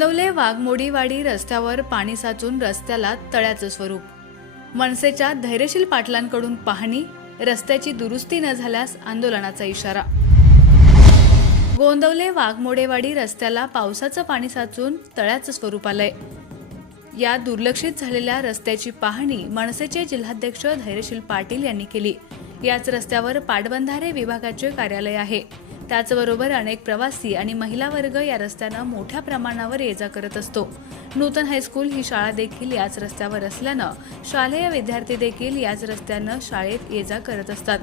गोंदवले वाघमोडीवाडी रस्त्यावर पाणी साचून रस्त्याला तळ्याचं स्वरूप. मनसेच्या धैर्यशील पाटलांकडून पाहणी रस्त्याची दुरुस्ती न झाल्यास आंदोलनाचा इशारा. गोंदवले वाघमोडेवाडी रस्त्याला पावसाचं पाणी साचून तळ्याचं स्वरूप आलंय. या दुर्लक्षित झालेल्या रस्त्याची पाहणी मनसेचे जिल्हाध्यक्ष धैर्यशील पाटील यांनी केली. याच रस्त्यावर पाटबंधारे विभागाचे कार्यालय आहे. त्याचबरोबर अनेक प्रवासी आणि महिला वर्ग या रस्त्यानं मोठ्या प्रमाणावर ये जा करत असतो. नूतन हायस्कूल ही शाळा देखील याच रस्त्यावर असल्यानं शालेय विद्यार्थी देखील याच रस्त्यानं शाळेत ये जा करत असतात.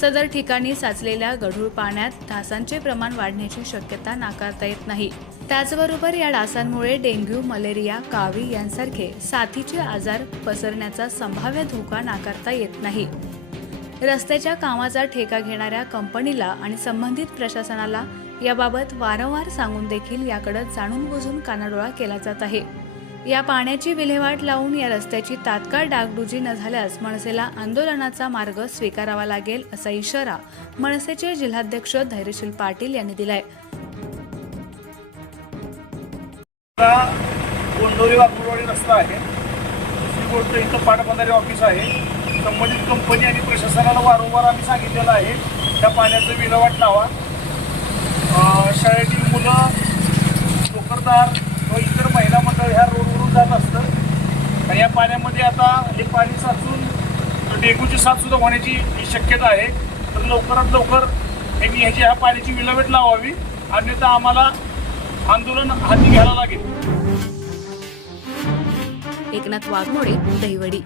सदर ठिकाणी साचलेल्या गढूळ पाण्यात डासांचे प्रमाण वाढण्याची शक्यता नाकारता येत नाही. त्याचबरोबर या डासांमुळे डेंग्यू मलेरिया कावी यांसारखे साथीचे आजार पसरण्याचा संभाव्य धोका नाकारता येत नाही. रस्त्याच्या कामाचा ठेका घेणाऱ्या कंपनीला आणि संबंधित प्रशासनाला याबाबत वारंवार सांगून देखील याकडे जाणून बुजून कानाडोळा केला जात आहे. या पाण्याची विल्हेवाट लावून या रस्त्याची तात्काळ डागडुजी न झाल्यास मनसेला आंदोलनाचा मार्ग स्वीकारावा लागेल असा इशारा मनसेचे जिल्हाध्यक्ष धैर्यशील पाटील यांनी दिलाय. गोंडोरी रस्ता आहे. दुसरी गोष्ट इथं पाटबंधारे ऑफिस आहे. संबंधित कंपनी आणि प्रशासनाला वारंवार आम्ही सांगितलेलं आहे त्या पाण्याचं विल्हेवाट लावा. शाळेतील मुलं नोकरदार व इतर महिला मंडळ ह्या रोडवरून जात असतं आणि या पाण्यामध्ये आता हे पाणी साचून डेंग्यूची साथ सुद्धा होण्याची शक्यता आहे. तर लवकरात लवकर त्यांनी ह्याची ह्या पाण्याची विल्हेवाट लावावी. अन्यथा आम्हाला आंदोलन हाती घ्यायला लागेल. एकनाथ वाघमोडे दहिवडी.